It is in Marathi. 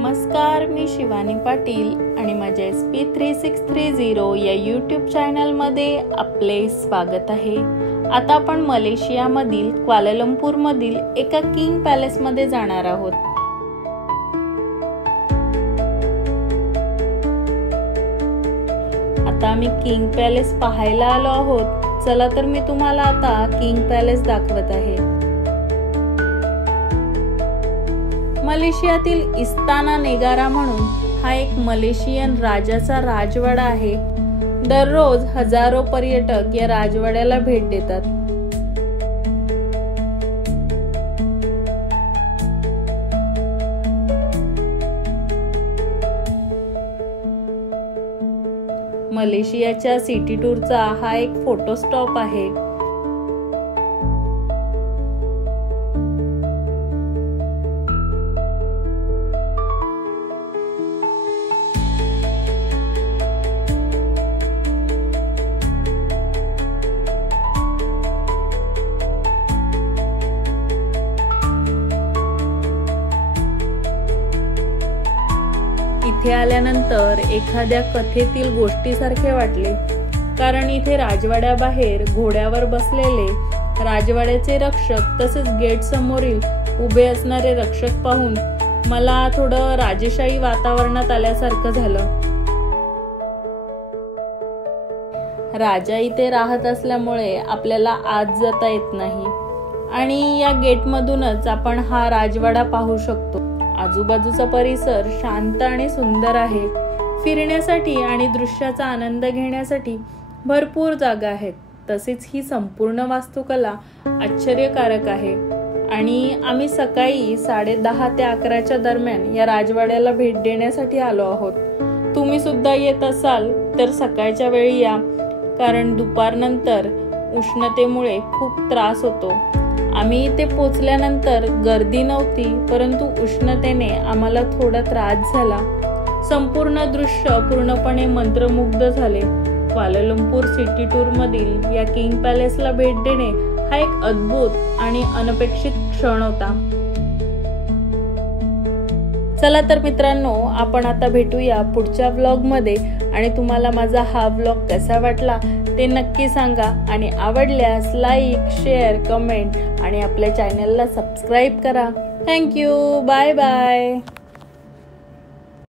नमस्कार, मी शिवानी पाटील आणि माझ्या SP3630 या यूट्यूब चॅनलमध्ये आपले स्वागत आहे। आता आपण मलेशियामधील क्वालालंपूरमधील एका किंग पॅलेसमध्ये जाणार आहोत। आता आम्ही किंग पॅलेस पाहायला आलो आहोत। चला तर मी तुम्हाला आता किंग पॅलेस दाखवत आहे। मलेशियातील इस्ताना नेगारा म्हणून हा एक मलेशियन राजाचा राजवाडा आहे। दररोज हजारो पर्यटक या राजवाड्याला भेट देतात। मलेशियाच्या सिटी टूरचा हा एक फोटो स्टॉप आहे। इथे आल्यानंतर एखाद्या कथेतील गोष्टीसारखे वाटले, कारण इथे राजवाड्याबाहेर घोड्यावर बसलेले राजवाड्याचे रक्षक तसेच गेट समोरील उभे असणारे रक्षक पाहून मला थोडं राजेशाही वातावरणात आल्यासारखं झालं। राजा इथे राहत असल्यामुळे आपल्याला आत जाता येत नाही आणि या गेट मधूनच आपण हा राजवाडा पाहू शकतो। आजूबाजूचा परिसर शांत आणि सुंदर आहे। फिरण्यासाठी आणि दृश्याचा आनंद घेण्यासाठी भरपूर जागा आहेत। तसेच ही संपूर्ण वास्तुकला आश्चर्यकारक आहे आणि आम्ही सकाळी 10:30 ते 11च्या दरम्यान या राजवाड्याला भेट देण्यासाठी आलो आहोत। तुम्ही सुद्धा येत असाल तर सकाळच्या वेळी या, कारण दुपारनंतर उष्णतेमुळे खूप त्रास होतो। आम्ही इथे पोहोचल्यानंतर गर्दी नव्हती, परंतु उष्णतेने आम्हाला थोडा त्रास झाला। संपूर्ण दृश्य पूर्णपणे मंत्रमुग्ध झाले। क्वालालंपूर सिटी टूर मधील या किंग पॅलेसला भेट देणे हा एक अद्भुत आणि अनपेक्षित क्षण होता। चला तर मित्रांनो, आपण आता भेटूया पुढच्या व्लॉग मध्ये आणि तुम्हाला माझा हा व्लॉग कसा वाटला ते नक्की सांगा आणि आवडल्यास लाईक, शेअर, कमेंट आणि आपल्या चॅनलला सबस्क्राईब करा। Thank you, bye bye.